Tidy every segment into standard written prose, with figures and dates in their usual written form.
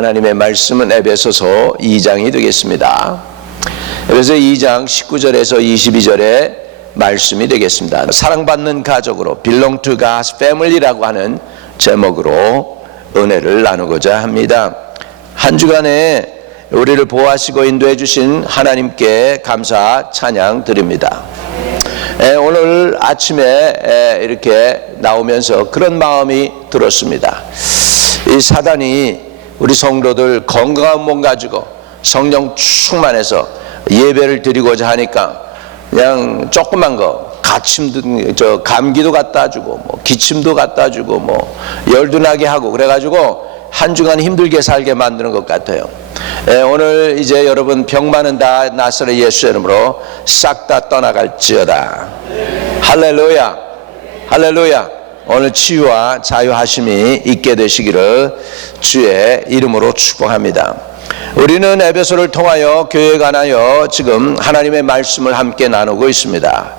하나님의 말씀은 에베소서 2장이 되겠습니다. 에베소 2장 19절에서 22절의 말씀이 되겠습니다. 사랑받는 가족으로 Belong to God's Family라고 하는 제목으로 은혜를 나누고자 합니다. 한 주간에 우리를 보호하시고 인도해 주신 하나님께 감사 찬양 드립니다. 오늘 아침에 이렇게 나오면서 그런 마음이 들었습니다. 이 사단이 우리 성도들 건강한 몸 가지고 성령 충만해서 예배를 드리고자 하니까 그냥 조그만 거 감기도 갖다 주고 기침도 갖다 주고 열도 나게 하고 그래가지고 한 주간 힘들게 살게 만드는 것 같아요. 오늘 이제 여러분 병만은 다 나사렛 예수 이름으로 싹 다 떠나갈지어다. 할렐루야, 할렐루야. 오늘 치유와 자유하심이 있게 되시기를 주의 이름으로 축복합니다. 우리는 에베소를 통하여 교회에 관하여 지금 하나님의 말씀을 함께 나누고 있습니다.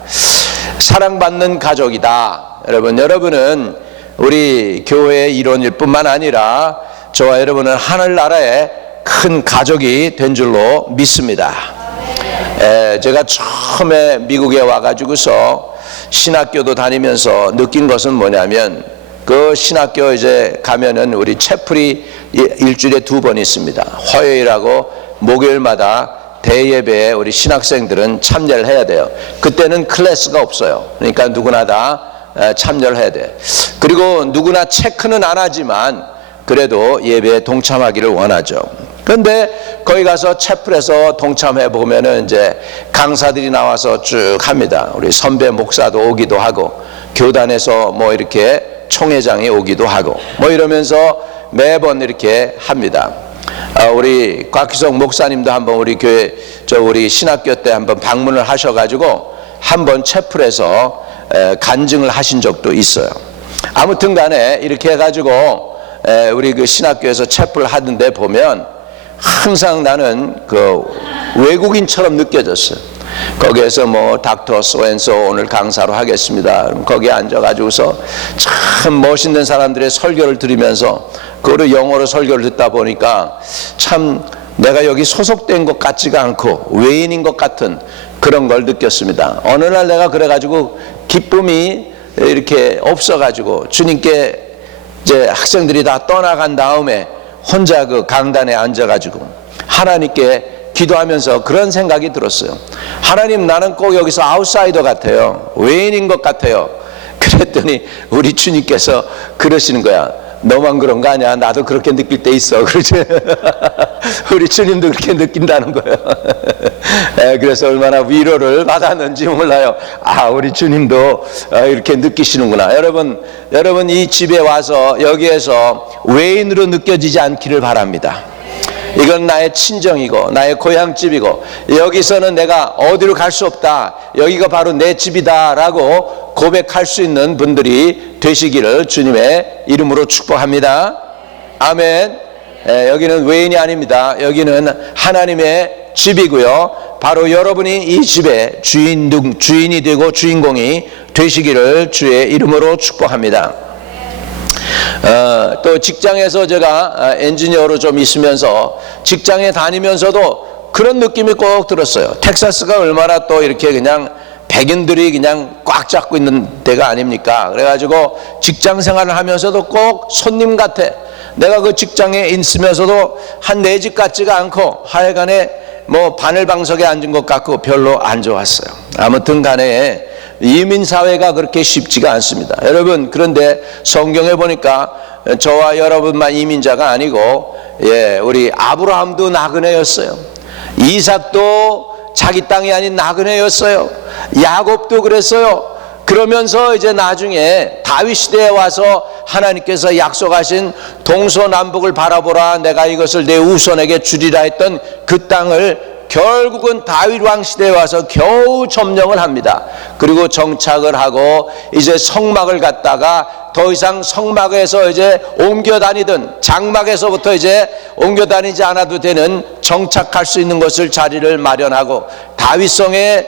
사랑받는 가족이다. 여러분은 우리 교회의 일원일 뿐만 아니라 저와 여러분은 하늘나라의 큰 가족이 된 줄로 믿습니다. 제가 처음에 미국에 와가지고서 신학교도 다니면서 느낀 것은 뭐냐면 그 신학교 이제 가면은 우리 채플이 일주일에 2번 있습니다. 화요일하고 목요일마다 대예배에 우리 신학생들은 참여를 해야 돼요. 그때는 클래스가 없어요. 그러니까 누구나 다 참여를 해야 돼. 그리고 누구나 체크는 안 하지만 그래도 예배에 동참하기를 원하죠. 그런데 거기 가서 채플에서 동참해 보면은 이제 강사들이 나와서 쭉 합니다. 우리 선배 목사도 오기도 하고 교단에서 이렇게 총회장이 오기도 하고 이러면서 매번 이렇게 합니다. 우리 곽기석 목사님도 한번 우리 교회 우리 신학교 때 한번 방문을 하셔가지고 한번 채플에서 간증을 하신 적도 있어요. 아무튼 간에 이렇게 해가지고 우리 그 신학교에서 채플을 하던데 보면 항상 나는 그 외국인처럼 느껴졌어요. 거기에서 닥터 소앤소 오늘 강사로 하겠습니다. 그럼 거기에 앉아가지고서 참 멋있는 사람들의 설교를 들으면서 그거를 영어로 설교를 듣다 보니까 참 내가 여기 소속된 것 같지가 않고 외인인 것 같은 그런 걸 느꼈습니다. 어느 날 내가 그래가지고 기쁨이 이렇게 없어가지고 주님께 이제 학생들이 다 떠나간 다음에 혼자 그 강단에 앉아가지고 하나님께 기도하면서 그런 생각이 들었어요. 하나님, 나는 꼭 여기서 아웃사이더 같아요. 외인인 것 같아요. 그랬더니 우리 주님께서 그러시는 거야. 너만 그런 거 아니야? 나도 그렇게 느낄 때 있어. 그렇지? 우리 주님도 그렇게 느낀다는 거예요. 그래서 얼마나 위로를 받았는지 몰라요. 우리 주님도 이렇게 느끼시는구나. 여러분 이 집에 와서 여기에서 외인으로 느껴지지 않기를 바랍니다. 이건 나의 친정이고 나의 고향집이고 여기서는 내가 어디로 갈 수 없다. 여기가 바로 내 집이다 라고 고백할 수 있는 분들이 되시기를 주님의 이름으로 축복합니다. 아멘. 여기는 외인이 아닙니다. 여기는 하나님의 집이고요. 바로 여러분이 이 집의 주인이 되고 주인공이 되시기를 주의 이름으로 축복합니다. 또 직장에서 제가 엔지니어로 좀 있으면서 직장에 다니면서도 그런 느낌이 꼭 들었어요. 텍사스가 얼마나 또 이렇게 그냥 백인들이 그냥 꽉 잡고 있는 데가 아닙니까? 그래가지고 직장 생활을 하면서도 꼭 손님 같아. 내가 그 직장에 있으면서도 한 내 집 같지가 않고 하여간에 바늘방석에 앉은 것 같고 별로 안 좋았어요. 아무튼 간에 이민사회가 그렇게 쉽지가 않습니다. 여러분, 그런데 성경에 보니까 저와 여러분만 이민자가 아니고 우리 아브라함도 나그네였어요. 이삭도 자기 땅이 아닌 나그네였어요. 야곱도 그랬어요. 그러면서 이제 나중에 다윗 시대에 와서 하나님께서 약속하신 동서남북을 바라보라, 내가 이것을 내 후손에게 주리라 했던 그 땅을 결국은 다윗 왕 시대에 와서 겨우 점령을 합니다. 그리고 정착을 하고 이제 성막을 갖다가 더 이상 성막에서 이제 옮겨 다니든 장막에서부터 이제 옮겨 다니지 않아도 되는 정착할 수 있는 것을 자리를 마련하고 다윗성에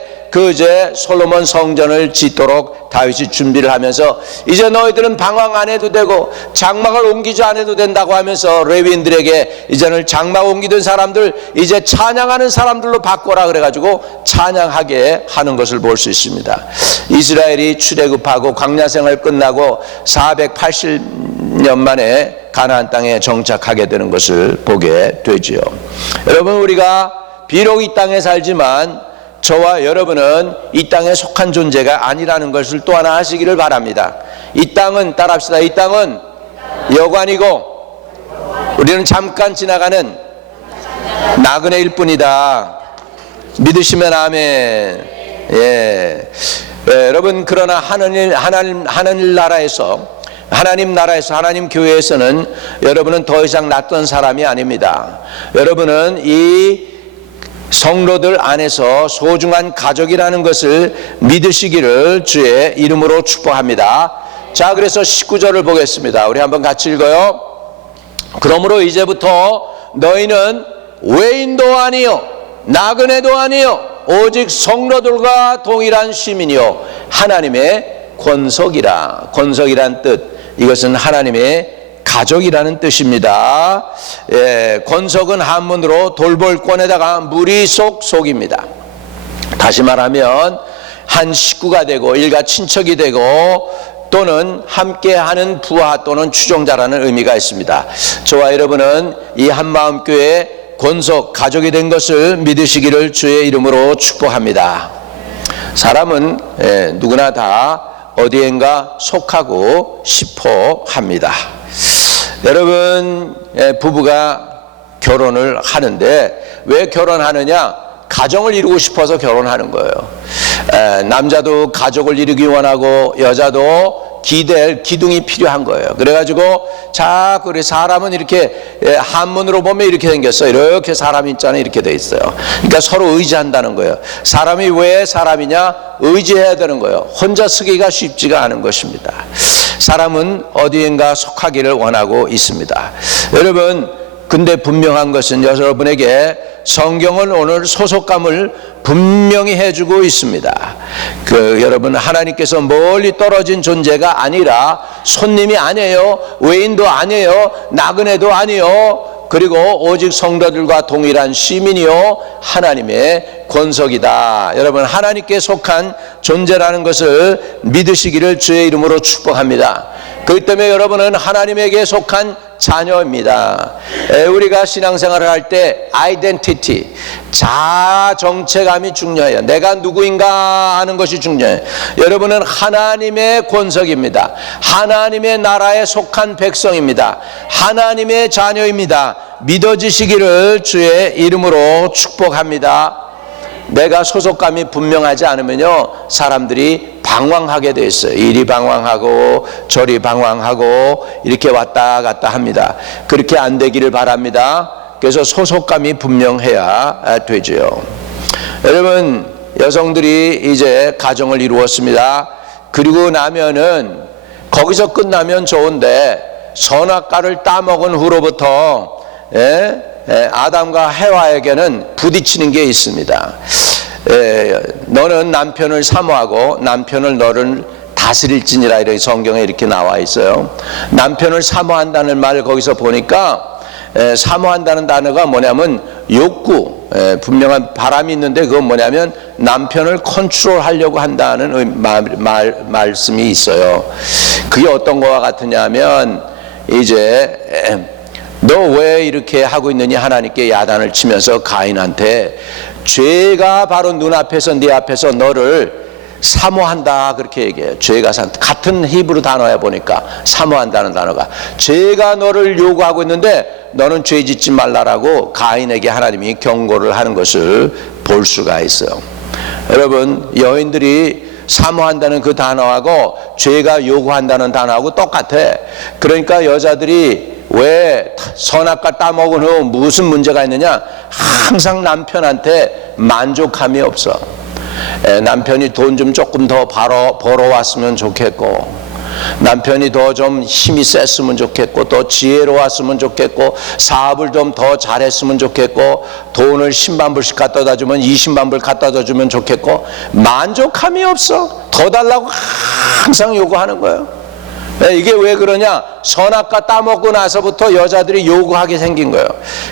이제 솔로몬 성전을 짓도록 다윗이 준비를 하면서 이제 너희들은 방황 안 해도 되고 장막을 옮기지 않아도 된다고 하면서 레위인들에게 이제는 장막 옮기던 사람들 이제 찬양하는 사람들로 바꿔라 그래가지고 찬양하게 하는 것을 볼 수 있습니다. 이스라엘이 출애굽하고 광야 생활 끝나고 480년 만에 가나안 땅에 정착하게 되는 것을 보게 되지요. 여러분, 우리가 비록 이 땅에 살지만 저와 여러분은 이 땅에 속한 존재가 아니라는 것을 또 하나 아시기를 바랍니다. 이 땅은, 따라합시다, 이 땅은 여관이고 우리는 잠깐 지나가는 나그네일 뿐이다. 믿으시면 아멘. 예. 여러분, 그러나 하나님 나라에서, 하나님 교회에서는 여러분은 더 이상 낯선 사람이 아닙니다. 여러분은 이 성도들 안에서 소중한 가족이라는 것을 믿으시기를 주의 이름으로 축복합니다. 자, 그래서 19절을 보겠습니다. 우리 한번 같이 읽어요. 그러므로 이제부터 너희는 외인도 아니요 나그네도 아니요 오직 성도들과 동일한 시민이요 하나님의 권속이라. 권속이란 뜻, 이것은 하나님의 가족이라는 뜻입니다. 예, 권속은 한문으로 돌볼권에다가 무리속 속입니다. 다시 말하면 한 식구가 되고 일가 친척이 되고 또는 함께하는 부하 또는 추종자라는 의미가 있습니다. 저와 여러분은 이 한마음교회 권속 가족이 된 것을 믿으시기를 주의 이름으로 축복합니다. 사람은 누구나 다 어디엔가 속하고 싶어 합니다. 여러분, 부부가 결혼을 하는데 왜 결혼하느냐? 가정을 이루고 싶어서 결혼하는 거예요. 남자도 가족을 이루기 원하고 여자도 기댈 기둥이 필요한 거예요. 그래가지고 자꾸 우리 사람은 이렇게 한문으로 보면 이렇게 생겼어요. 이렇게 사람이 있잖아요. 이렇게 돼 있어요. 그러니까 서로 의지한다는 거예요. 사람이 왜 사람이냐? 의지해야 되는 거예요. 혼자 쓰기가 쉽지가 않은 것입니다. 사람은 어디엔가 속하기를 원하고 있습니다. 여러분, 근데 분명한 것은 여러분에게 성경은 오늘 소속감을 분명히 해주고 있습니다. 여러분, 하나님께서 멀리 떨어진 존재가 아니라 손님이 아니에요, 외인도 아니에요, 나그네도 아니에요, 그리고 오직 성도들과 동일한 시민이요 하나님의 권속이다. 여러분, 하나님께 속한 존재라는 것을 믿으시기를 주의 이름으로 축복합니다. 그렇기 때문에 여러분은 하나님에게 속한 자녀입니다. 우리가 신앙생활을 할 때 아이덴티티, 자아 정체감이 중요해요. 내가 누구인가 하는 것이 중요해요. 여러분은 하나님의 권속입니다. 하나님의 나라에 속한 백성입니다. 하나님의 자녀입니다. 믿어지시기를 주의 이름으로 축복합니다. 내가 소속감이 분명하지 않으면요, 사람들이 방황하게 돼 있어요. 이리 방황하고 저리 방황하고 이렇게 왔다 갔다 합니다. 그렇게 안 되기를 바랍니다. 그래서 소속감이 분명해야 되죠. 여러분, 여성들이 이제 가정을 이루었습니다. 그리고 나면은 거기서 끝나면 좋은데 선악과를 따먹은 후로부터 아담과 해와에게는 부딪히는 게 있습니다. 너는 남편을 사모하고 남편을 너를 다스릴지니라, 이렇게 성경에 이렇게 나와 있어요. 남편을 사모한다는 말을 거기서 보니까 사모한다는 단어가 뭐냐면 욕구, 분명한 바람이 있는데 그건 뭐냐면 남편을 컨트롤하려고 한다는 말씀이 있어요. 그게 어떤 거와 같으냐 하면 이제 너 왜 이렇게 하고 있느냐, 하나님께 야단을 치면서 가인한테 죄가 바로 눈앞에서 네 앞에서 너를 사모한다, 그렇게 얘기해요. 죄가 같은 히브리 단어야 보니까 사모한다는 단어가, 죄가 너를 요구하고 있는데 너는 죄 짓지 말라라고 가인에게 하나님이 경고를 하는 것을 볼 수가 있어요. 여러분, 여인들이 사모한다는 그 단어하고 죄가 요구한다는 단어하고 똑같아. 그러니까 여자들이 왜 선악과 따먹은 후 무슨 문제가 있느냐? 항상 남편한테 만족함이 없어. 남편이 돈 좀 조금 더 벌어왔으면 좋겠고, 남편이 더 좀 힘이 셌으면 좋겠고, 또 지혜로웠으면 좋겠고, 사업을 좀 더 잘했으면 좋겠고, 돈을 10만 불씩 갖다 주면 20만 불 갖다 주면 좋겠고, 만족함이 없어. 더 달라고 항상 요구하는 거예요. 이게 왜 그러냐? 선악과 따먹고 나서부터 여자들이 요구하게 생긴 거예요.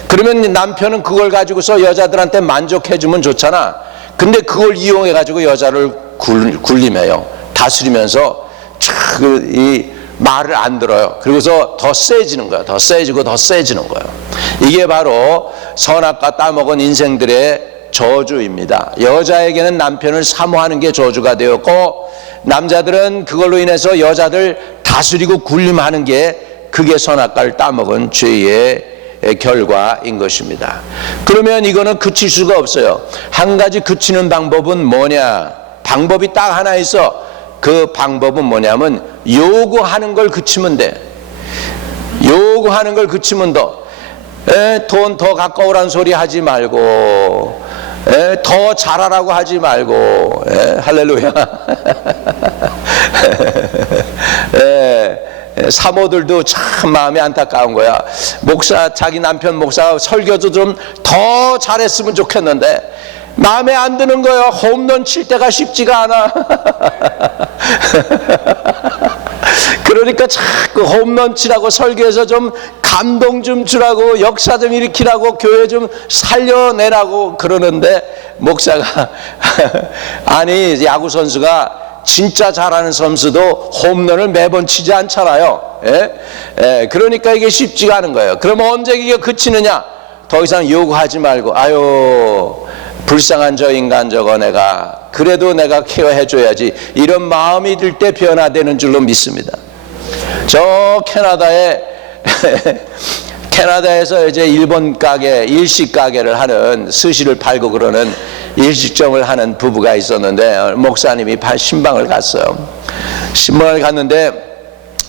그러면 남편은 그걸 가지고서 여자들한테 만족해주면 좋잖아. 근데 그걸 이용해가지고 여자를 굴림해요. 다스리면서 이 말을 안 들어요. 그리고서 더 세지는 거예요. 더 세지고 더 세지는 거예요. 이게 바로 선악과 따먹은 인생들의 저주입니다. 여자에게는 남편을 사모하는 게 저주가 되었고, 남자들은 그걸로 인해서 여자들 다스리고 굴림하는 게, 그게 선악과를 따먹은 죄의 결과인 것입니다. 그러면 이거는 그칠 수가 없어요. 한 가지 그치는 방법은 뭐냐? 방법이 딱 하나 있어. 그 방법은 뭐냐면 요구하는 걸 그치면 돼. 요구하는 걸 그치면 돈 더 가까우란 소리 하지 말고, 더 잘하라고 하지 말고, 할렐루야. 사모들도 참 마음이 안타까운 거야. 자기 남편 목사가 설교도 좀 더 잘했으면 좋겠는데 마음에 안 드는 거예요. 홈런 칠 때가 쉽지가 않아. 그러니까 자꾸 홈런 치라고, 설교에서 좀 감동 좀 주라고, 역사 좀 일으키라고, 교회 좀 살려내라고 그러는데, 목사가 아니, 야구 선수가 진짜 잘하는 선수도 홈런을 매번 치지 않잖아요. 그러니까 이게 쉽지가 않은 거예요. 그럼 언제 이게 그치느냐? 더 이상 요구하지 말고, 아유, 불쌍한 저 인간 저거 내가 그래도 내가 케어해 줘야지, 이런 마음이 들 때 변화되는 줄로 믿습니다. 저 캐나다에서 이제 일본 가게, 일식 가게를 하는, 스시를 팔고 그러는 일식점을 하는 부부가 있었는데, 목사님이 신방을 갔어요. 신방을 갔는데,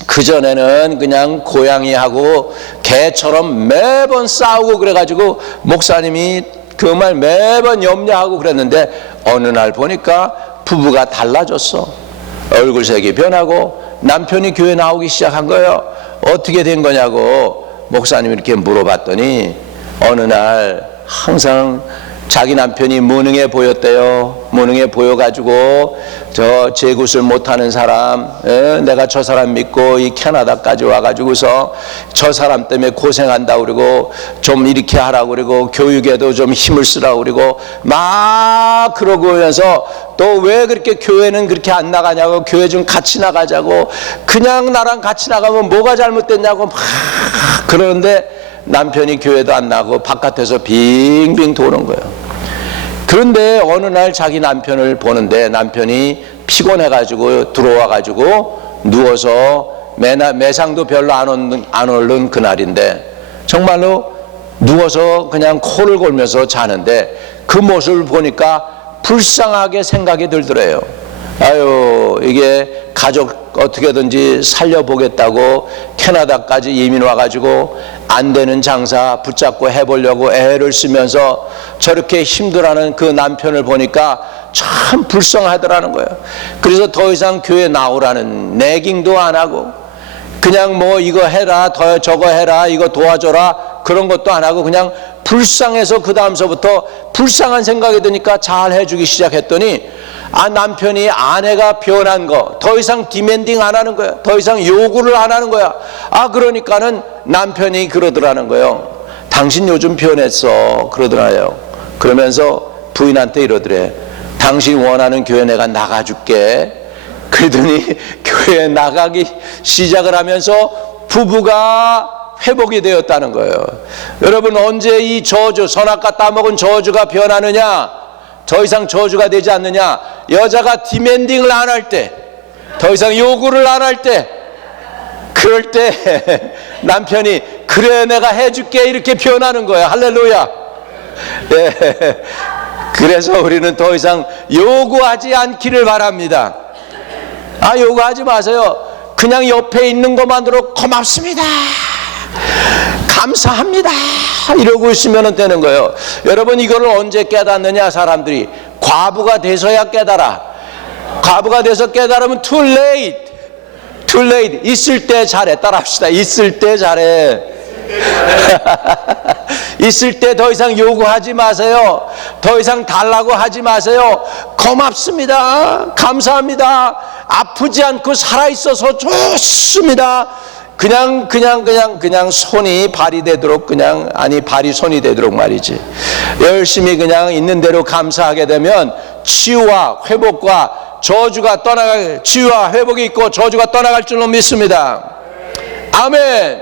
그전에는 그냥 고양이하고 개처럼 매번 싸우고 그래가지고 목사님이 그 말 매번 염려하고 그랬는데, 어느 날 보니까 부부가 달라졌어. 얼굴색이 변하고 남편이 교회 나오기 시작한 거예요. 어떻게 된 거냐고 목사님이 이렇게 물어봤더니, 어느 날 항상 자기 남편이 무능해 보였대요. 무능해 보여가지고 저 제굿을 못하는 사람, 내가 저 사람 믿고 이 캐나다까지 와가지고서 저 사람 때문에 고생한다고 그러고, 좀 이렇게 하라고 그러고, 교육에도 좀 힘을 쓰라고 그러고 막 그러고 하면서, 또 왜 그렇게 교회는 그렇게 안 나가냐고, 교회 좀 같이 나가자고, 그냥 나랑 같이 나가면 뭐가 잘못됐냐고 막 그러는데, 남편이 교회도 안 나가고 바깥에서 빙빙 도는 거예요. 그런데 어느 날 자기 남편을 보는데, 남편이 피곤해가지고 들어와가지고 누워서 매상도 별로 안 오른 그날인데, 정말로 누워서 그냥 코를 골면서 자는데, 그 모습을 보니까 불쌍하게 생각이 들더래요. 아유, 이게 가족 어떻게든지 살려보겠다고 캐나다까지 이민 와가지고 안 되는 장사 붙잡고 해보려고 애를 쓰면서 저렇게 힘들어하는 그 남편을 보니까 참 불쌍하더라는 거예요. 그래서 더 이상 교회 나오라는 내깅도 안 하고, 그냥 뭐 이거 해라, 저거 해라, 이거 도와줘라, 그런 것도 안 하고, 그냥 불쌍해서 그 다음서부터 불쌍한 생각이 드니까 잘 해주기 시작했더니, 남편이 아내가 변한 거, 더 이상 디맨딩 안 하는 거야. 더 이상 요구를 안 하는 거야. 그러니까는 남편이 그러더라는 거예요. 당신 요즘 변했어. 그러더라요. 그러면서 부인한테 이러더래. 당신 원하는 교회 내가 나가줄게. 그러더니 교회에 나가기 시작을 하면서 부부가 회복이 되었다는 거예요. 여러분, 언제 이 저주, 선악과 따먹은 저주가 변하느냐? 더 이상 저주가 되지 않느냐? 여자가 디맨딩을 안 할 때, 더 이상 요구를 안 할 때, 그럴 때 남편이 그래 내가 해줄게 이렇게 변하는 거야. 할렐루야. 그래서 우리는 더 이상 요구하지 않기를 바랍니다. 요구하지 마세요. 그냥 옆에 있는 것만으로 고맙습니다, 감사합니다 이러고 있으면 되는 거예요. 여러분, 이거를 언제 깨닫느냐? 사람들이 과부가 돼서야 깨달아. 과부가 돼서 깨달으면 too late. Too late. 있을 때 잘해. 따라합시다. 있을 때 잘해. 있을 때 더 이상 요구하지 마세요. 더 이상 달라고 하지 마세요. 고맙습니다. 감사합니다. 아프지 않고 살아있어서 좋습니다. 그냥 손이 발이 되도록 발이 손이 되도록 말이지. 열심히 그냥 있는 대로 감사하게 되면 치유와 회복과 저주가 치유와 회복이 있고 저주가 떠나갈 줄로 믿습니다. 아멘.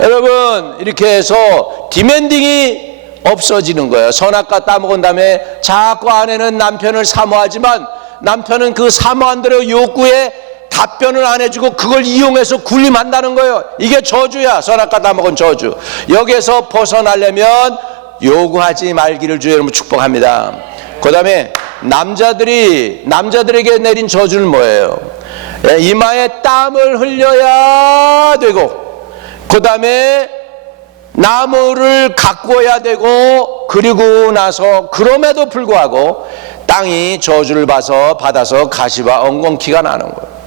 여러분, 이렇게 해서 디맨딩이 없어지는 거예요. 선악과 따먹은 다음에 자꾸 아내는 남편을 사모하지만 남편은 그 사모한 대로 욕구에 답변을 안 해주고 그걸 이용해서 군림한다는 거예요. 이게 저주야. 선악과 따먹은 저주. 여기에서 벗어나려면 요구하지 말기를 주의 이름으로 축복합니다. 그 다음에 남자들에게 내린 저주는 뭐예요? 이마에 땀을 흘려야 되고, 그 다음에 나무를 가꾸어야 되고, 그리고 나서 그럼에도 불구하고 땅이 저주를 받아서 가시와 엉겅퀴가 나는 거예요.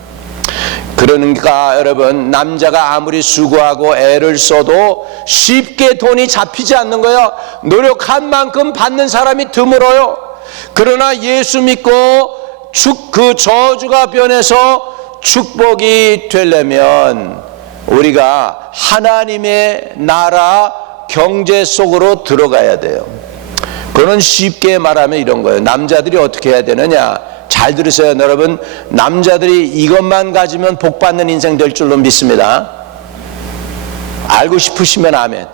그러니까 여러분, 남자가 아무리 수고하고 애를 써도 쉽게 돈이 잡히지 않는 거예요. 노력한 만큼 받는 사람이 드물어요. 그러나 예수 믿고 그 저주가 변해서 축복이 되려면 우리가 하나님의 나라 경제 속으로 들어가야 돼요. 그건 쉽게 말하면 이런 거예요. 남자들이 어떻게 해야 되느냐? 잘 들으세요, 여러분. 남자들이 이것만 가지면 복 받는 인생 될 줄로 믿습니다. 알고 싶으시면 아멘.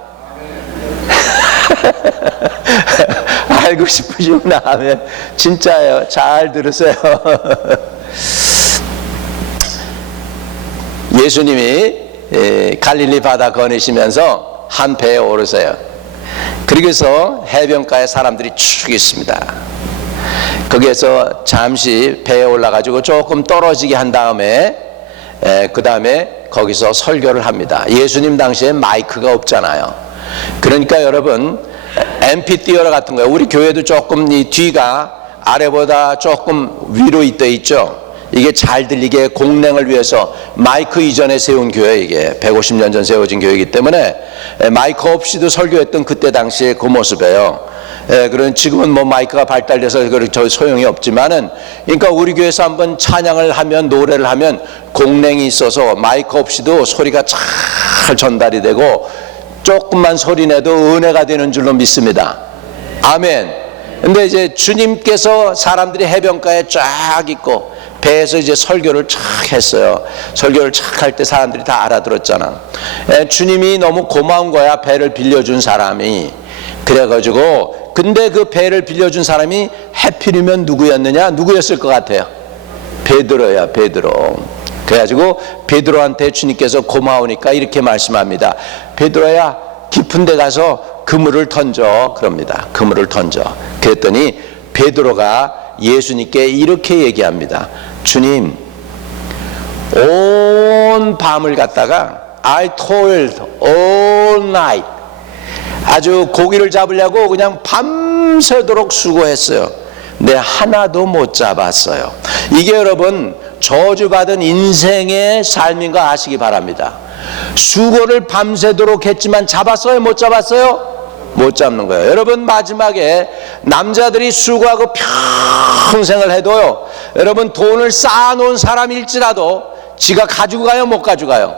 알고 싶으시면 아멘. 진짜예요. 잘 들으세요. 예수님이 갈릴리 바다 거니시면서 한 배에 오르세요. 그러고서 해변가에 사람들이 쭉 있습니다. 거기에서 잠시 배에 올라가지고 조금 떨어지게 한 다음에 그 다음에 거기서 설교를 합니다. 예수님 당시에 마이크가 없잖아요. 그러니까 여러분, 앰피티어러 같은 거예요. 우리 교회도 조금 이 뒤가 아래보다 조금 위로 있대 있죠. 이게 잘 들리게 공랭을 위해서 마이크 이전에 세운 교회, 이게 150년 전 세워진 교회이기 때문에 마이크 없이도 설교했던 그때 당시에 그 모습이에요. 그런 지금은 뭐 마이크가 발달돼서 저 소용이 없지만은, 그러니까 우리 교회에서 한번 찬양을 하면, 노래를 하면 공랭이 있어서 마이크 없이도 소리가 잘 전달이 되고 조금만 소리 내도 은혜가 되는 줄로 믿습니다. 아멘. 근데 이제 주님께서 사람들이 해변가에 쫙 있고 배에서 이제 설교를 쫙 했어요. 설교를 쫙 할 때 사람들이 다 알아들었잖아. 주님이 너무 고마운 거야, 배를 빌려준 사람이. 그래가지고, 근데 그 배를 빌려준 사람이 해필이면 누구였느냐? 누구였을 것 같아요? 베드로야, 베드로. 그래가지고 베드로한테 주님께서 고마우니까 이렇게 말씀합니다. 베드로야, 깊은 데 가서 그물을 던져. 그럽니다. 그물을 던져. 그랬더니 베드로가 예수님께 이렇게 얘기합니다. 주님, 온 밤을 갖다가 I toiled all night. 아주 고기를 잡으려고 그냥 밤새도록 수고했어요. 근데 하나도 못 잡았어요. 이게 여러분 저주받은 인생의 삶인 거 아시기 바랍니다. 수고를 밤새도록 했지만 잡았어요? 못 잡았어요? 못 잡는 거예요. 여러분, 마지막에 남자들이 수고하고 평생을 해도요, 여러분 돈을 쌓아놓은 사람일지라도 지가 가지고 가요? 못 가져가요?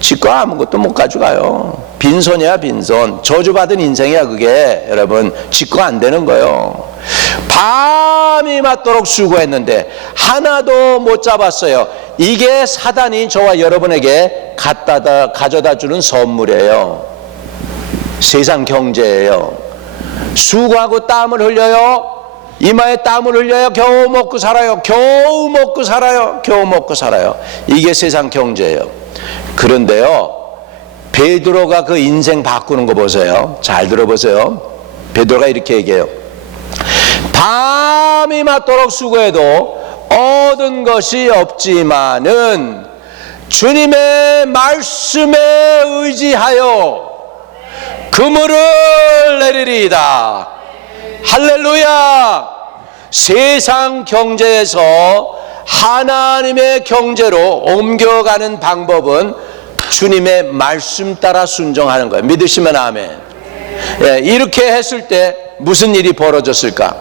지가 아무것도 못 가져가요. 빈손이야, 빈손. 저주받은 인생이야, 그게. 여러분, 지가 안 되는 거예요. 밤이 맞도록 수고했는데 하나도 못 잡았어요. 이게 사단이 저와 여러분에게 가져다 주는 선물이에요. 세상 경제예요. 수고하고 땀을 흘려요. 이마에 땀을 흘려요. 겨우 먹고 살아요. 겨우 먹고 살아요. 겨우 먹고 살아요. 이게 세상 경제예요. 그런데요, 베드로가 그 인생 바꾸는 거 보세요. 잘 들어보세요. 베드로가 이렇게 얘기해요. 밤이 맞도록 수고해도 얻은 것이 없지만은 주님의 말씀에 의지하여 그물을 내리리이다. 할렐루야. 세상 경제에서 하나님의 경제로 옮겨가는 방법은 주님의 말씀 따라 순종하는 거예요. 믿으시면 아멘. 예, 이렇게 했을 때 무슨 일이 벌어졌을까?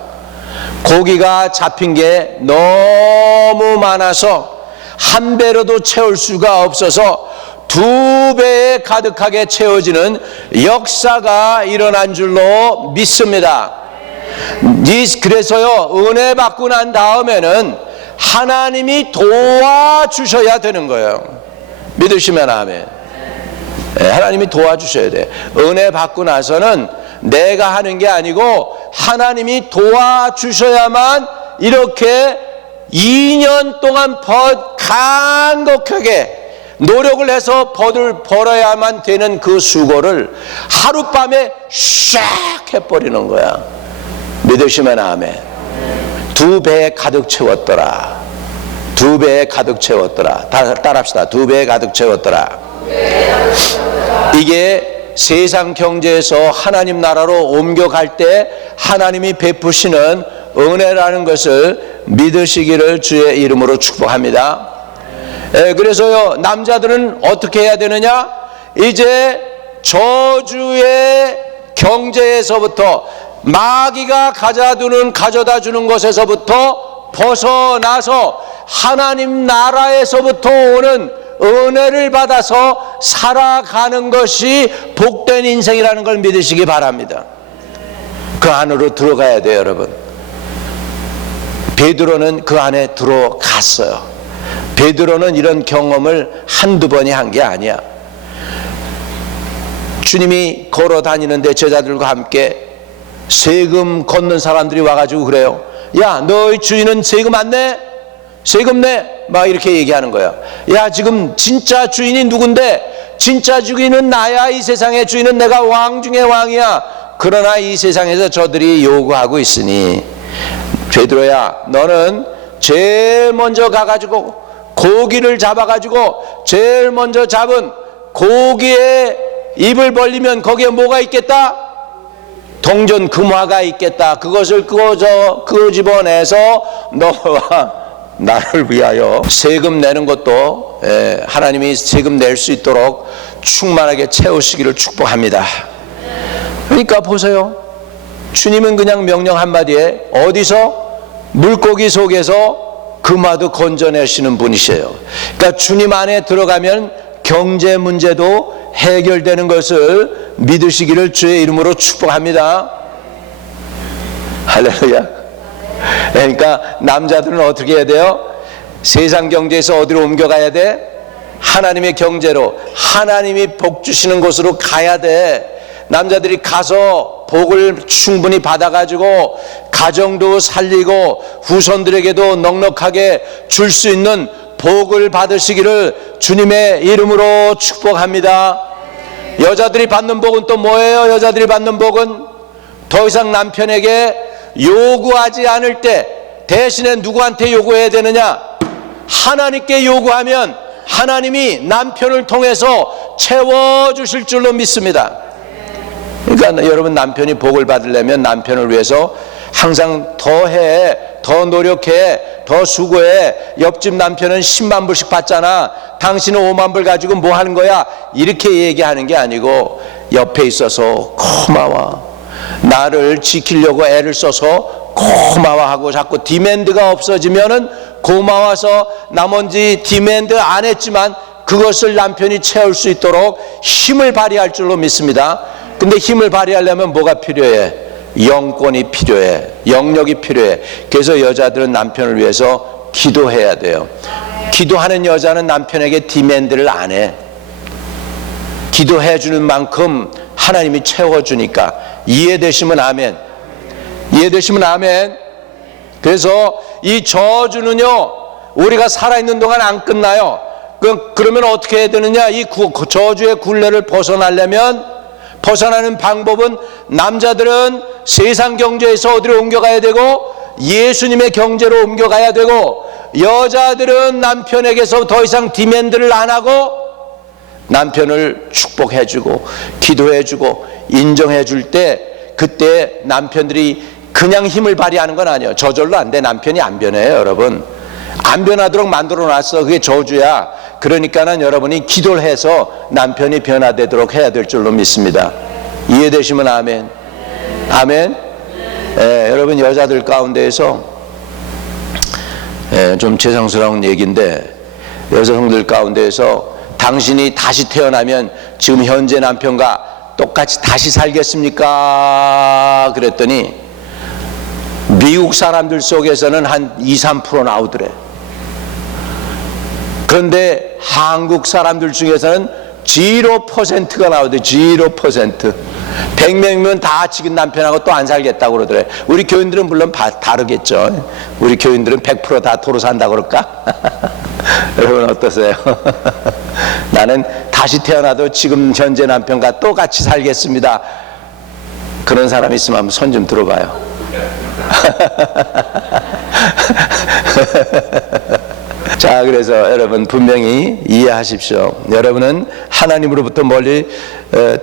고기가 잡힌 게 너무 많아서 한 배로도 채울 수가 없어서 2배에 가득하게 채워지는 역사가 일어난 줄로 믿습니다. 그래서요, 은혜 받고 난 다음에는 하나님이 도와주셔야 되는 거예요. 믿으시면 아멘. 네, 하나님이 도와주셔야 돼. 은혜 받고 나서는 내가 하는 게 아니고 하나님이 도와주셔야만 이렇게 2년 동안 간곡하게 노력을 해서 벌어야만 되는 그 수고를 하룻밤에 샥 해버리는 거야. 믿으시면 아멘. 2배에 가득 채웠더라. 2배에 가득 채웠더라. 따라합시다. 2배에 가득 채웠더라. 이게 세상 경제에서 하나님 나라로 옮겨갈 때 하나님이 베푸시는 은혜라는 것을 믿으시기를 주의 이름으로 축복합니다. 그래서요, 남자들은 어떻게 해야 되느냐? 이제 저주의 경제에서부터, 마귀가 가져다 주는 것에서부터 벗어나서 하나님 나라에서부터 오는 은혜를 받아서 살아가는 것이 복된 인생이라는 걸 믿으시기 바랍니다. 그 안으로 들어가야 돼요, 여러분. 베드로는 그 안에 들어갔어요. 베드로는 이런 경험을 한두 번이 한 게 아니야. 주님이 걸어 다니는데 제자들과 함께 세금 걷는 사람들이 와가지고 그래요. 야, 너희 주인은 세금 안 내? 세금 내? 막 이렇게 얘기하는 거야. 야, 지금 진짜 주인이 누군데? 진짜 주인은 나야. 이 세상의 주인은 내가 왕 중에 왕이야. 그러나 이 세상에서 저들이 요구하고 있으니, 베드로야, 너는 제일 먼저 가가지고 고기를 잡아가지고 제일 먼저 잡은 고기에 입을 벌리면 거기에 뭐가 있겠다? 동전 금화가 있겠다. 그것을 끄집어내서 너와 나를 위하여 세금 내는 것도 하나님이 세금 낼 수 있도록 충만하게 채우시기를 축복합니다. 그러니까 보세요. 주님은 그냥 명령 한마디에 어디서? 물고기 속에서 금화도 건져내시는 분이세요. 그러니까 주님 안에 들어가면 경제 문제도 해결되는 것을 믿으시기를 주의 이름으로 축복합니다. 할렐루야. 그러니까 남자들은 어떻게 해야 돼요? 세상 경제에서 어디로 옮겨가야 돼? 하나님의 경제로, 하나님이 복 주시는 곳으로 가야 돼. 남자들이 가서 복을 충분히 받아가지고 가정도 살리고 후손들에게도 넉넉하게 줄 수 있는 복을 받으시기를 주님의 이름으로 축복합니다. 여자들이 받는 복은 또 뭐예요? 여자들이 받는 복은 더 이상 남편에게 요구하지 않을 때 대신에 누구한테 요구해야 되느냐? 하나님께 요구하면 하나님이 남편을 통해서 채워주실 줄로 믿습니다. 그러니까 여러분, 남편이 복을 받으려면 남편을 위해서 항상 더 해, 더 노력해, 더 수고해. 옆집 남편은 10만 불씩 받잖아. 당신은 5만 불 가지고 뭐 하는 거야? 이렇게 얘기하는 게 아니고 옆에 있어서 고마워, 나를 지키려고 애를 써서 고마워하고, 자꾸 디맨드가 없어지면은 고마워서 나머지 디맨드 안 했지만 그것을 남편이 채울 수 있도록 힘을 발휘할 줄로 믿습니다. 근데 힘을 발휘하려면 뭐가 필요해? 영권이 필요해. 영력이 필요해. 그래서 여자들은 남편을 위해서 기도해야 돼요. 기도하는 여자는 남편에게 디맨드를 안 해. 기도해 주는 만큼 하나님이 채워주니까. 이해되시면 아멘. 이해되시면 아멘. 그래서 이 저주는요, 우리가 살아있는 동안 안 끝나요. 그러면 어떻게 해야 되느냐? 이 저주의 굴레를 벗어나는 방법은, 남자들은 세상 경제에서 어디로 옮겨가야 되고 예수님의 경제로 옮겨가야 되고, 여자들은 남편에게서 더 이상 디맨드를 안 하고 남편을 축복해주고 기도해주고 인정해줄 때, 그때 남편들이 그냥 힘을 발휘하는 건 아니에요. 저절로 안 돼. 남편이 안 변해요, 여러분. 안 변하도록 만들어 놨어. 그게 저주야. 그러니까는 여러분이 기도를 해서 남편이 변화되도록 해야 될 줄로 믿습니다. 이해되시면 아멘. 아멘. 여러분 여자들 가운데에서 좀 죄송스러운 얘기인데, 여성들 가운데에서 당신이 다시 태어나면 지금 현재 남편과 똑같이 다시 살겠습니까? 그랬더니 미국 사람들 속에서는 한 2~3% 나오더래. 그런데 한국 사람들 중에서는 0%가 나오대. 0%. 100명이면 다 지금 남편하고 또 안 살겠다고 그러더래. 우리 교인들은 물론 다르겠죠. 우리 교인들은 100% 다 도로 산다고 그럴까? 여러분 어떠세요? 나는 다시 태어나도 지금 현재 남편과 똑같이 살겠습니다. 그런 사람 있으면 한번 손 좀 들어봐요. 자, 그래서 여러분 분명히 이해하십시오. 여러분은 하나님으로부터 멀리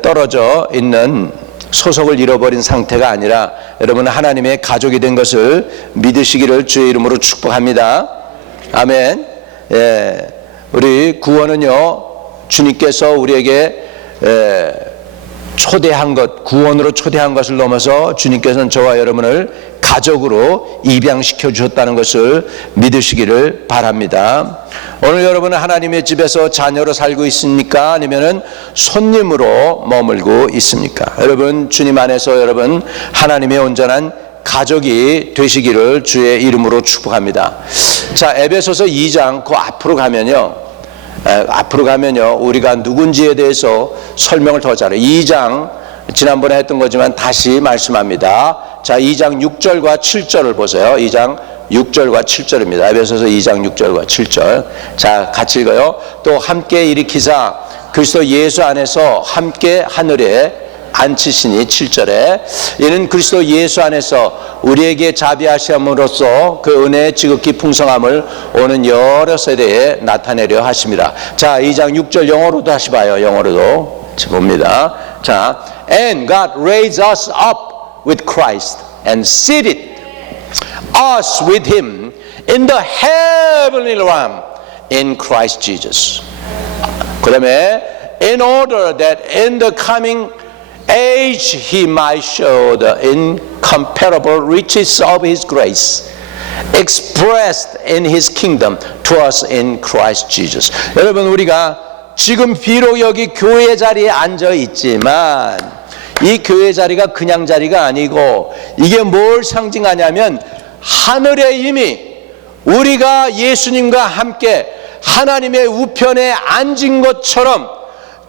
떨어져 있는, 소속을 잃어버린 상태가 아니라 여러분은 하나님의 가족이 된 것을 믿으시기를 주의 이름으로 축복합니다. 아멘. 우리 구원은요, 주님께서 우리에게 초대한 것, 구원으로 초대한 것을 넘어서 주님께서는 저와 여러분을 가족으로 입양시켜 주셨다는 것을 믿으시기를 바랍니다. 오늘 여러분은 하나님의 집에서 자녀로 살고 있습니까? 아니면은 손님으로 머물고 있습니까? 여러분 주님 안에서 여러분 하나님의 온전한 가족이 되시기를 주의 이름으로 축복합니다. 자, 에베소서 2장 그 앞으로 가면요 우리가 누군지에 대해서 설명을 더 잘해요. 2장 지난번에 했던 거지만 다시 말씀합니다. 자, 2장 6절과 7절을 보세요. 2장 6절과 7절입니다. 에베소서 2장 6절과 7절. 자, 같이 읽어요. 또 함께 일으키사 그리스도 예수 안에서 함께 하늘에 앉히시니 7절에 이는 그리스도 예수 안에서 우리에게 자비하심으로써 그 은혜의 지극히 풍성함을 오는 여러 세대에 나타내려 하심이라. 자, 2장 6절 영어로도 다시 봐요. 영어로도 봅니다. 자, and God raised us up with Christ and seated us with Him in the heavenly realm in Christ Jesus. 그 다음에 in order that in the coming age He might show the incomparable riches of His grace expressed in His kingdom to us in Christ Jesus. 여러분 우리가 지금 비록 여기 교회 자리에 앉아 있지만 이 교회 자리가 그냥 자리가 아니고 이게 뭘 상징하냐면 하늘의 힘이 우리가 예수님과 함께 하나님의 우편에 앉은 것처럼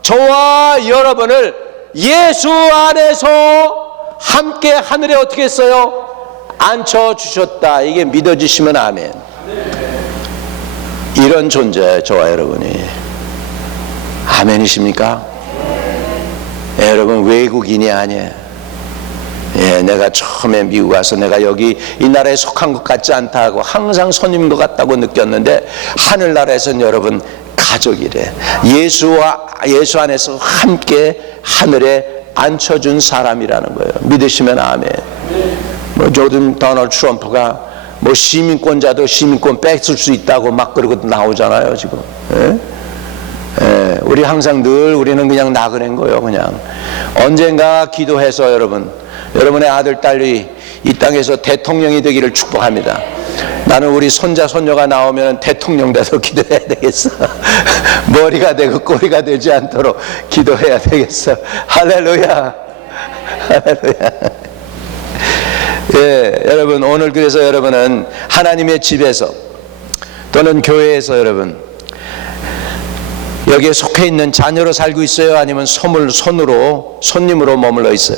저와 여러분을 예수 안에서 함께 하늘에 어떻게 했어요? 앉혀주셨다. 이게 믿어지시면 아멘. 이런 존재 저와 여러분이. 아멘이십니까? 여러분 외국인이 아니에요. 내가 처음에 미국 와서 내가 여기 이 나라에 속한 것 같지 않다 하고 항상 손님인 것 같다고 느꼈는데 하늘나라에서는 여러분 가족이래. 예수 안에서 함께 하늘에 앉혀준 사람이라는 거예요. 믿으시면 아멘. 요즘 도널드 트럼프가 시민권자도 시민권 뺏을 수 있다고 막 그러고 나오잖아요 지금. 우리 항상 늘 우리는 그냥 나그네인 거예요. 그냥 언젠가 기도해서 여러분의 아들 딸이 이 땅에서 대통령이 되기를 축복합니다. 나는 우리 손자 손녀가 나오면 대통령 돼서 기도해야 되겠어. 머리가 되고 꼬리가 되지 않도록 기도해야 되겠어. 할렐루야. 할렐루야. 여러분 오늘 그래서 여러분은 하나님의 집에서 또는 교회에서 여러분 여기에 속해 있는 자녀로 살고 있어요? 아니면 손님으로 머물러 있어요?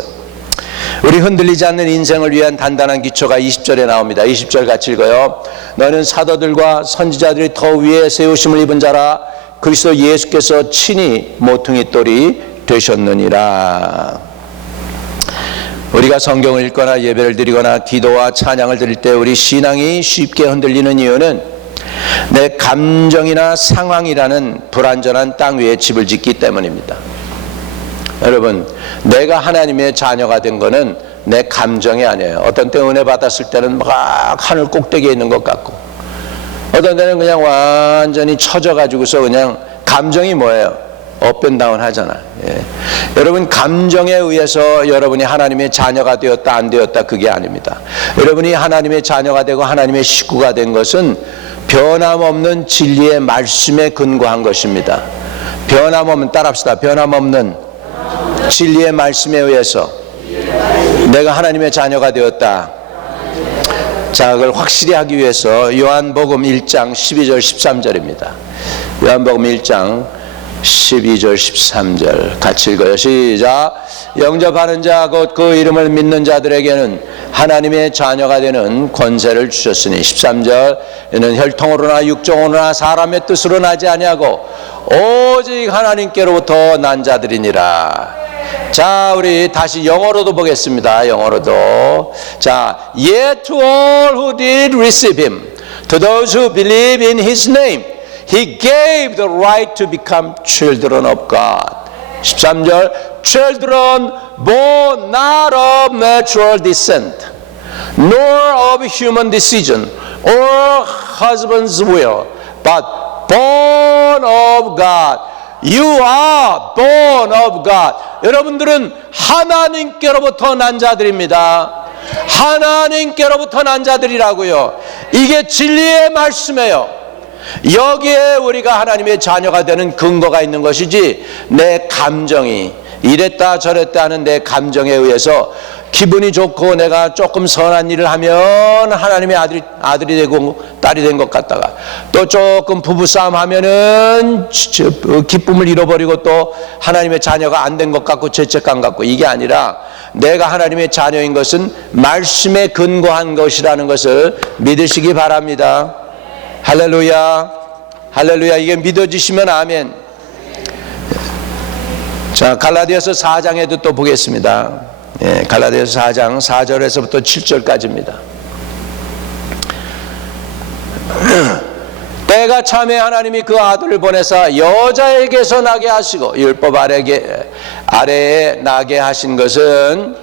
우리 흔들리지 않는 인생을 위한 단단한 기초가 20절에 나옵니다. 20절 같이 읽어요. 너는 사도들과 선지자들이 더 위에 세우심을 입은 자라 그리스도 예수께서 친히 모퉁이 돌이 되셨느니라. 우리가 성경을 읽거나 예배를 드리거나 기도와 찬양을 드릴 때 우리 신앙이 쉽게 흔들리는 이유는 내 감정이나 상황이라는 불완전한 땅 위에 집을 짓기 때문입니다. 여러분 내가 하나님의 자녀가 된 거는 내 감정이 아니에요. 어떤 때 은혜 받았을 때는 막 하늘 꼭대기에 있는 것 같고 어떤 데는 그냥 완전히 처져가지고서 그냥 감정이 뭐예요? 업앤다운 하잖아. 예. 여러분, 감정에 의해서 여러분이 하나님의 자녀가 되었다 안 되었다 그게 아닙니다. 여러분이 하나님의 자녀가 되고 하나님의 식구가 된 것은 변함없는 진리의 말씀에 근거한 것입니다. 변함없는, 따라합시다. 변함없는 진리의 말씀에 의해서 내가 하나님의 자녀가 되었다. 자, 그걸 확실히 하기 위해서 요한복음 1장 12절 13절입니다. 요한복음 1장 12절 13절 같이 읽어요. 시작. 영접하는 자 곧 그 이름을 믿는 자들에게는 하나님의 자녀가 되는 권세를 주셨으니 13절 이는 혈통으로나 육정으로나 사람의 뜻으로 나지 아니하고 오직 하나님께로부터 난 자들이니라. 자, 우리 다시 영어로도 보겠습니다. 영어로도. 자, yet to all who did receive him, to those who believe in his name, he gave the right to become children of God. 13절, children born not of natural descent, nor of human decision, or husband's will, but born of God. You are born of God. 여러분들은 하나님께로부터 난 자들입니다. 하나님께로부터 난 자들이라고요. 이게 진리의 말씀이에요. 여기에 우리가 하나님의 자녀가 되는 근거가 있는 것이지, 내 감정이 이랬다 저랬다 하는 내 감정에 의해서 기분이 좋고 내가 조금 선한 일을 하면 하나님의 아들이 되고 딸이 된 것 같다가 또 조금 부부싸움 하면은 기쁨을 잃어버리고 또 하나님의 자녀가 안 된 것 같고 죄책감 같고, 이게 아니라 내가 하나님의 자녀인 것은 말씀에 근거한 것이라는 것을 믿으시기 바랍니다. 할렐루야, 할렐루야. 이게 믿어지시면 아멘. 자, 갈라디아서 4장에도 또 보겠습니다. 예, 갈라디아서 4장 4절에서부터 7절까지입니다. 때가 참에 하나님이 그 아들을 보내사 여자에게서 나게 하시고, 율법 아래에 나게 하신 것은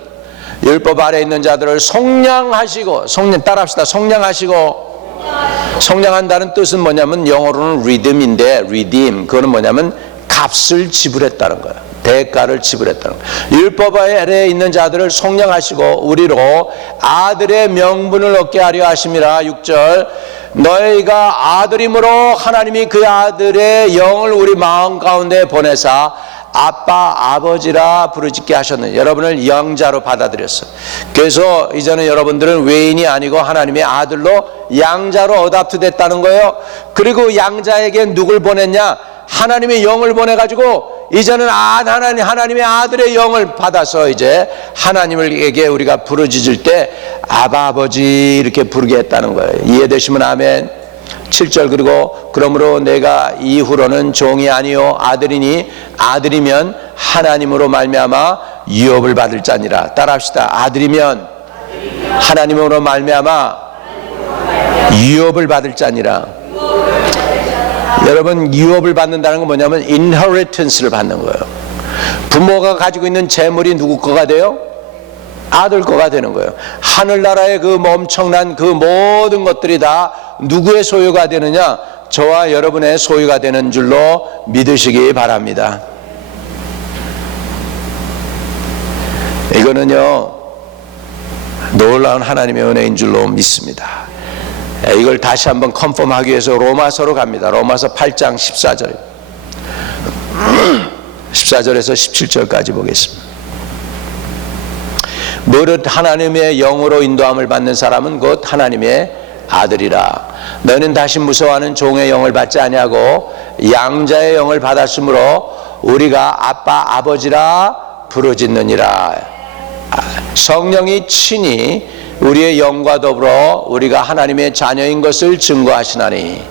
율법 아래에 있는 자들을 속량하시고, 따라합시다. 속량한다는 뜻은 뭐냐면 영어로는 redeem인데, redeem 그거는 뭐냐면 값을 지불했다는 거예요. 대가를 지불했다는 거예요. 율법 아래에 있는 자들을 속량하시고 우리로 아들의 명분을 얻게 하려 하심이라. 6절, 너희가 아들임으로 하나님이 그 아들의 영을 우리 마음 가운데 보내사 아빠 아버지라 부르짖게 하셨느니, 여러분을 영자로 받아들였어요. 그래서 이제는 여러분들은 외인이 아니고 하나님의 아들로 양자로 어답트 됐다는 거예요. 그리고 양자에게 누굴 보냈냐? 하나님의 영을 보내가지고 이제는 하나님의 아들의 영을 받아서 이제 하나님에게 우리가 부르짖을 때 아바 아버지 이렇게 부르게 했다는 거예요. 이해되시면 아멘. 7절, 그리고 그러므로 내가 이후로는 종이 아니요 아들이니 아들이면 하나님으로 말미암아 유업을 받을 자니라. 따라합시다. 아들이면 하나님으로 말미암아 유업을 받을 자니라. 여러분, 유업을 받는다는 건 뭐냐면 inheritance를 받는 거예요. 부모가 가지고 있는 재물이 누구 거가 돼요? 아들 거가 되는 거예요. 하늘나라의 그 엄청난 그 모든 것들이 다 누구의 소유가 되느냐? 저와 여러분의 소유가 되는 줄로 믿으시기 바랍니다. 이거는요, 놀라운 하나님의 은혜인 줄로 믿습니다. 이걸 다시 한번 컨펌하기 위해서 로마서로 갑니다. 로마서 8장 14절 14절에서 17절까지 보겠습니다. 무릇 하나님의 영으로 인도함을 받는 사람은 곧 하나님의 아들이라. 너희는 다시 무서워하는 종의 영을 받지 아니하고 양자의 영을 받았으므로 우리가 아빠 아버지라 부르짖느니라. 성령이 친히 우리의 영과 더불어 우리가 하나님의 자녀인 것을 증거하시나니,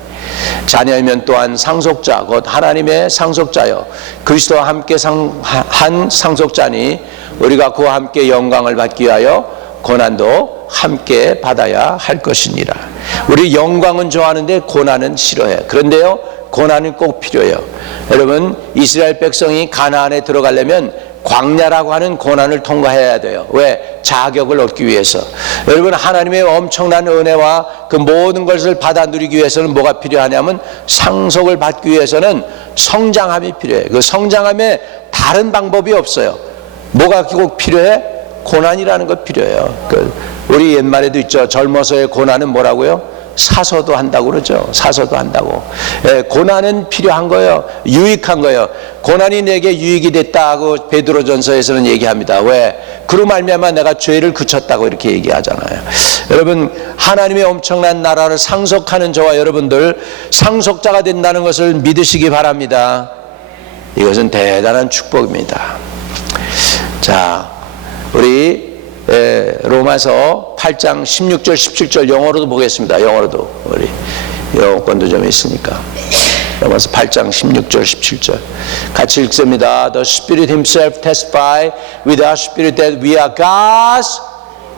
자녀이면 또한 상속자 곧 하나님의 상속자여 그리스도와 함께 한 상속자니 우리가 그와 함께 영광을 받기 위하여 고난도 함께 받아야 할 것이니라. 우리 영광은 좋아하는데 고난은 싫어해요. 그런데요, 고난은 꼭 필요해요. 여러분, 이스라엘 백성이 가나안에 들어가려면 광야라고 하는 고난을 통과해야 돼요. 왜? 자격을 얻기 위해서. 여러분, 하나님의 엄청난 은혜와 그 모든 것을 받아 누리기 위해서는 뭐가 필요하냐면, 상속을 받기 위해서는 성장함이 필요해요. 그 성장함에 다른 방법이 없어요. 뭐가 꼭 필요해? 고난이라는 것 필요해요. 우리 옛말에도 있죠. 젊어서의 고난은 뭐라고요? 사서도 한다고 그러죠. 사서도 한다고. 고난은 필요한 거예요. 유익한 거예요. 고난이 내게 유익이 됐다고 베드로전서에서는 얘기합니다. 왜? 그로 말미암아 내가 죄를 그쳤다고 이렇게 얘기하잖아요. 여러분, 하나님의 엄청난 나라를 상속하는 저와 여러분들 상속자가 된다는 것을 믿으시기 바랍니다. 이것은 대단한 축복입니다. 자, 우리 로마서 8장 16절 17절 영어로도 보겠습니다. 영어로도 우리 영어권도 좀 있으니까. 로마서 8장 16절 17절 같이 읽습니다. The Spirit Himself testify with our spirit that we are God's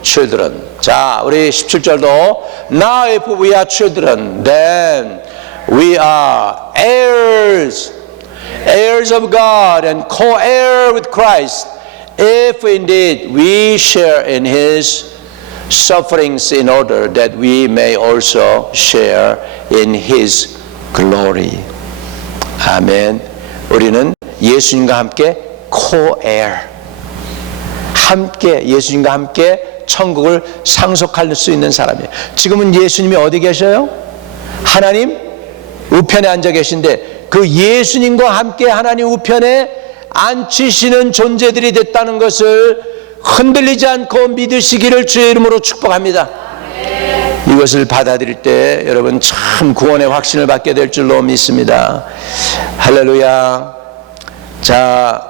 children. 자, 우리 17절도 Now if we are children, then we are heirs, heirs of God and co-heir with Christ. If indeed we share in His sufferings in order that we may also share in His glory. 아멘. 우리는 예수님과 함께 co-heir, 함께 예수님과 함께 천국을 상속할 수 있는 사람이에요. 지금은 예수님이 어디 계셔요? 하나님 우편에 앉아 계신데 그 예수님과 함께 하나님 우편에 앉히시는 존재들이 됐다는 것을 흔들리지 않고 믿으시기를 주의 이름으로 축복합니다. 이것을 받아들일 때 여러분 참 구원의 확신을 받게 될 줄로 믿습니다. 할렐루야. 자,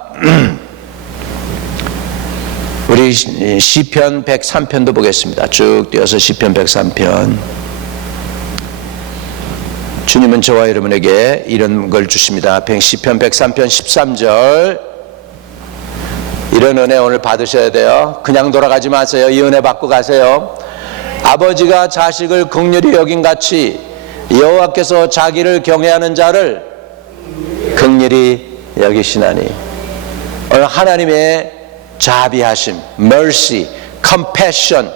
우리 시편 103편도 보겠습니다. 쭉 뛰어서 시편 103편. 주님은 저와 여러분에게 이런 걸 주십니다. 시편 103편 13절. 이런 은혜 오늘 받으셔야 돼요. 그냥 돌아가지 마세요. 이 은혜 받고 가세요. 아버지가 자식을 긍휼히 여긴같이 여호와께서 자기를 경외하는 자를 긍휼히 여기시나니. 오늘 하나님의 자비하심, mercy, compassion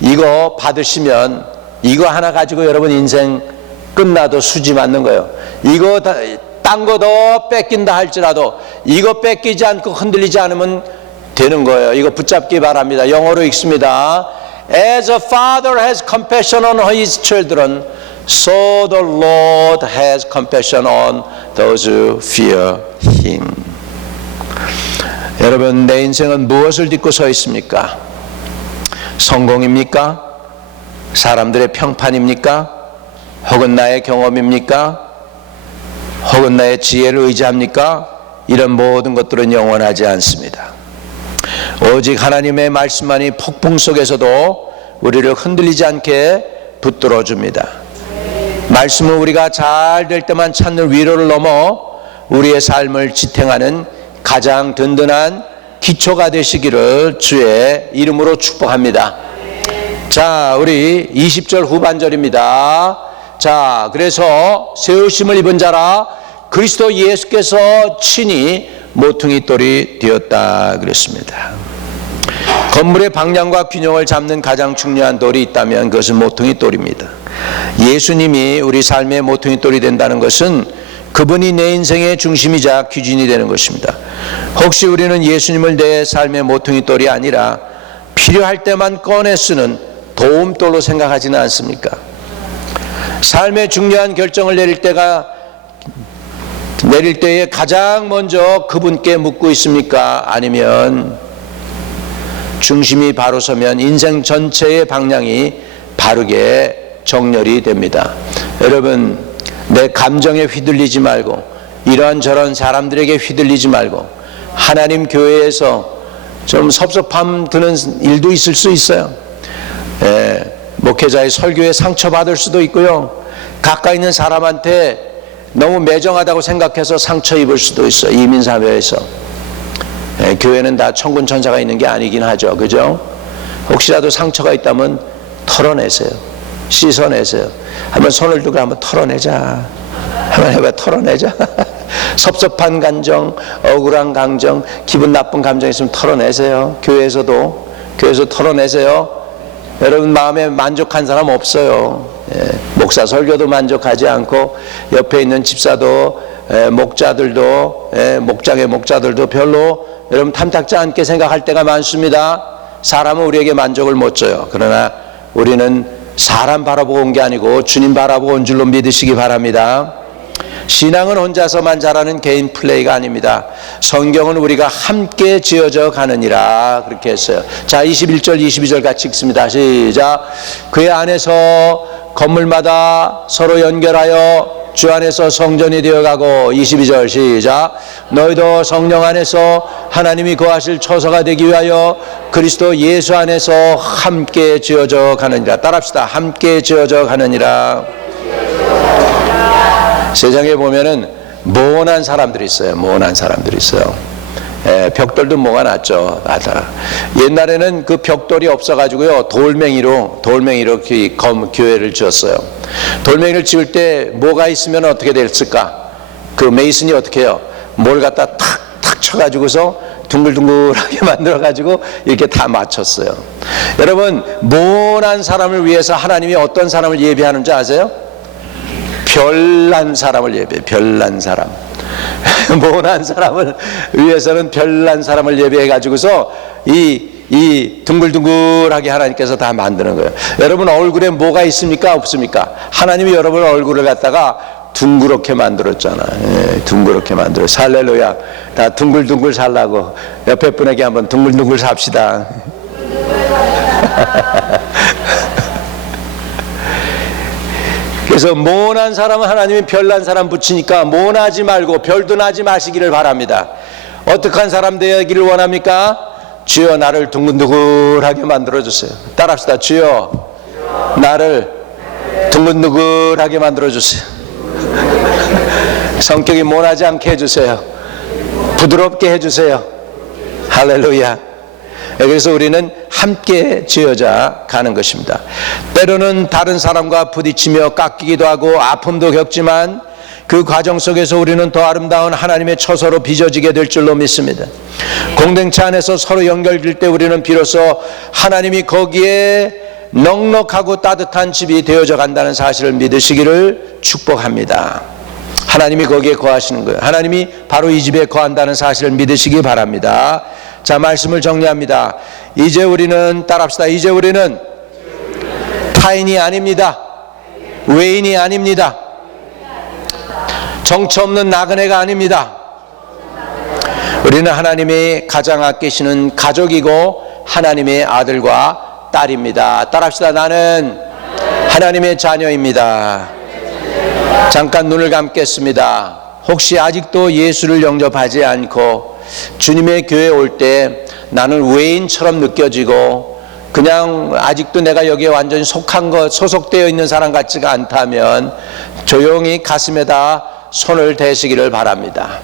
이거 받으시면 이거 하나 가지고 여러분 인생 끝나도 수지 맞는 거예요. 이거 딴 거 더 뺏긴다 할지라도 이거 뺏기지 않고 흔들리지 않으면 되는 거예요. 이거 붙잡기 바랍니다. 영어로 읽습니다. As a father has compassion on his children, so the Lord has compassion on those who fear Him. 여러분, 내 인생은 무엇을 딛고 서 있습니까? 성공입니까? 사람들의 평판입니까? 혹은 나의 경험입니까? 혹은 나의 지혜를 의지합니까? 이런 모든 것들은 영원하지 않습니다. 오직 하나님의 말씀만이 폭풍 속에서도 우리를 흔들리지 않게 붙들어 줍니다. 말씀은 우리가 잘 될 때만 찾는 위로를 넘어 우리의 삶을 지탱하는 가장 든든한 기초가 되시기를 주의 이름으로 축복합니다. 자, 우리 20절 후반절입니다. 자, 그래서 세우심을 입은 자라 그리스도 예수께서 친히 모퉁이 돌이 되었다 그랬습니다. 건물의 방향과 균형을 잡는 가장 중요한 돌이 있다면 그것은 모퉁이 돌입니다. 예수님이 우리 삶의 모퉁이 돌이 된다는 것은 그분이 내 인생의 중심이자 기준이 되는 것입니다. 혹시 우리는 예수님을 내 삶의 모퉁이 돌이 아니라 필요할 때만 꺼내 쓰는 도움돌로 생각하지는 않습니까? 삶의 중요한 결정을 내릴 때에 가장 먼저 그분께 묻고 있습니까? 아니면 중심이 바로 서면 인생 전체의 방향이 바르게 정렬이 됩니다. 여러분, 내 감정에 휘둘리지 말고 이런저런 사람들에게 휘둘리지 말고 하나님 교회에서 좀 섭섭함 드는 일도 있을 수 있어요. 목회자의 설교에 상처받을 수도 있고요. 가까이 있는 사람한테 너무 매정하다고 생각해서 상처 입을 수도 있어요. 이민사회에서. 교회는 다 천군천사가 있는 게 아니긴 하죠. 그죠? 혹시라도 상처가 있다면 털어내세요. 씻어내세요. 한번 손을 들고 한번 털어내자. 한번 해봐. 털어내자. 섭섭한 감정, 억울한 감정, 기분 나쁜 감정 있으면 털어내세요. 교회에서 털어내세요. 여러분 마음에 만족한 사람 없어요. 목사 설교도 만족하지 않고 옆에 있는 집사도 목자들도 목장의 목자들도 별로 여러분 탐탁지 않게 생각할 때가 많습니다. 사람은 우리에게 만족을 못 줘요. 그러나 우리는 사람 바라보고 온 게 아니고 주님 바라보고 온 줄로 믿으시기 바랍니다. 신앙은 혼자서만 잘하는 개인 플레이가 아닙니다. 성경은 우리가 함께 지어져 가느니라 그렇게 했어요. 자, 21절 22절 같이 읽습니다. 시작. 그의 안에서 건물마다 서로 연결하여 주 안에서 성전이 되어가고 22절 시작. 너희도 성령 안에서 하나님이 거하실 처소가 되기 위하여 그리스도 예수 안에서 함께 지어져 가느니라. 따라합시다. 함께 지어져 가느니라. 세상에 보면은 모난 사람들이 있어요. 모난 사람들이 있어요. 벽돌도 뭐가 났죠. 맞아. 옛날에는 그 벽돌이 없어가지고요 돌멩이로 교회를 지었어요. 돌멩이를 지을 때 뭐가 있으면 어떻게 됐을까? 그 메이슨이 어떻게 해요? 뭘 갖다 탁탁 쳐가지고서 둥글둥글하게 만들어가지고 이렇게 다 맞췄어요. 여러분 모난 사람을 위해서 하나님이 어떤 사람을 예비하는지 아세요? 별난 사람을 예비해요. 별난 사람. 모난 사람을 위해서는 별난 사람을 예비해 가지고서 이 둥글둥글하게 하나님께서 다 만드는 거예요. 여러분 얼굴에 뭐가 있습니까? 없습니까? 하나님이 여러분 얼굴을 갖다가 둥그렇게 만들었잖아. 둥그렇게 만들었어. 할렐루야. 다 둥글둥글 살라고 옆에 분에게 한번 둥글둥글 삽시다. 그래서 모난 사람은 하나님이 별난 사람 붙이니까 모나지 말고 별도 나지 마시기를 바랍니다. 어떻게 한 사람 되기를 원합니까? 주여 나를 둥글둥글하게 만들어주세요. 따라합시다. 주여 나를 둥글둥글하게 만들어주세요. 성격이 모나지 않게 해주세요. 부드럽게 해주세요. 할렐루야. 그래서 우리는 함께 지어져 가는 것입니다. 때로는 다른 사람과 부딪히며 깎이기도 하고 아픔도 겪지만 그 과정 속에서 우리는 더 아름다운 하나님의 처소로 빚어지게 될 줄로 믿습니다. 공동체 안에서 서로 연결될 때 우리는 비로소 하나님이 거기에 넉넉하고 따뜻한 집이 되어져 간다는 사실을 믿으시기를 축복합니다. 하나님이 거기에 거하시는 거예요. 하나님이 바로 이 집에 거한다는 사실을 믿으시기 바랍니다. 자, 말씀을 정리합니다. 이제 우리는 따라합시다. 이제 우리는 타인이 아닙니다. 외인이 아닙니다. 정처 없는 나그네가 아닙니다. 우리는 하나님이 가장 아끼시는 가족이고 하나님의 아들과 딸입니다. 따라합시다. 나는 하나님의 자녀입니다. 잠깐 눈을 감겠습니다. 혹시 아직도 예수를 영접하지 않고 주님의 교회에 올 때 나는 외인처럼 느껴지고 그냥 아직도 내가 여기에 완전히 소속되어 있는 사람 같지가 않다면 조용히 가슴에다 손을 대시기를 바랍니다.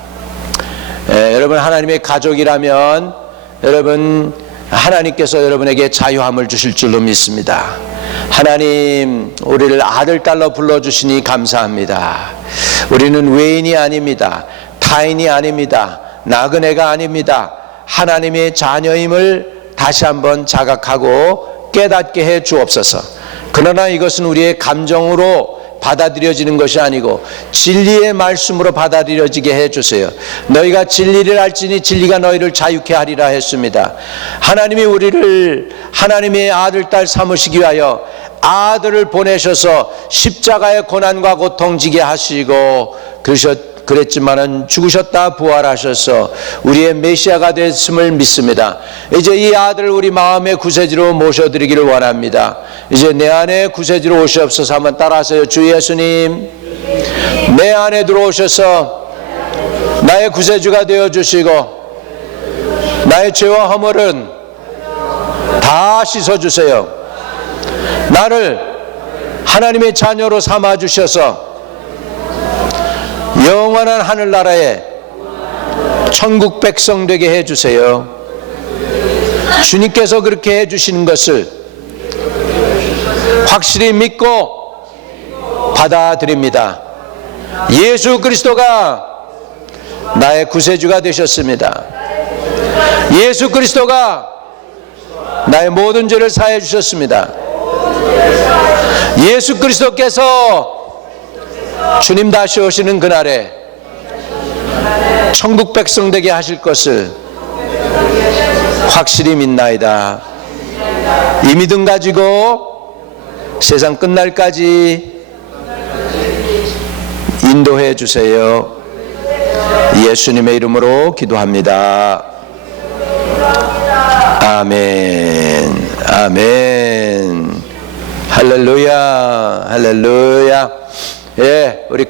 여러분 하나님의 가족이라면 여러분 하나님께서 여러분에게 자유함을 주실 줄로 믿습니다. 하나님 우리를 아들 딸로 불러주시니 감사합니다. 우리는 외인이 아닙니다. 타인이 아닙니다. 나그네가 아닙니다. 하나님의 자녀임을 다시 한번 자각하고 깨닫게 해 주옵소서. 그러나 이것은 우리의 감정으로 받아들여지는 것이 아니고 진리의 말씀으로 받아들여지게 해 주세요. 너희가 진리를 알지니 진리가 너희를 자유케 하리라 했습니다. 하나님이 우리를 하나님의 아들 딸 삼으시기 위하여 아들을 보내셔서 십자가의 고난과 고통 지게 하시고 그랬지만은 죽으셨다 부활하셔서 우리의 메시아가 됐음을 믿습니다. 이제 이 아들을 우리 마음의 구세주로 모셔드리기를 원합니다. 이제 내 안에 구세주로 오시옵소서. 한번 따라하세요. 주 예수님 내 안에 들어오셔서 나의 구세주가 되어주시고 나의 죄와 허물은 다 씻어주세요. 나를 하나님의 자녀로 삼아주셔서 영원한 하늘나라에 천국 백성 되게 해주세요. 주님께서 그렇게 해주시는 것을 확실히 믿고 받아들입니다. 예수 그리스도가 나의 구세주가 되셨습니다. 예수 그리스도가 나의 모든 죄를 사해 주셨습니다. 예수 그리스도께서 주님 다시 오시는 그날에 천국 백성 되게 하실 것을 확실히 믿나이다. 이 믿음 가지고 세상 끝날까지 인도해 주세요. 예수님의 이름으로 기도합니다. 아멘. 아멘. 할렐루야. 할렐루야. 예, 우리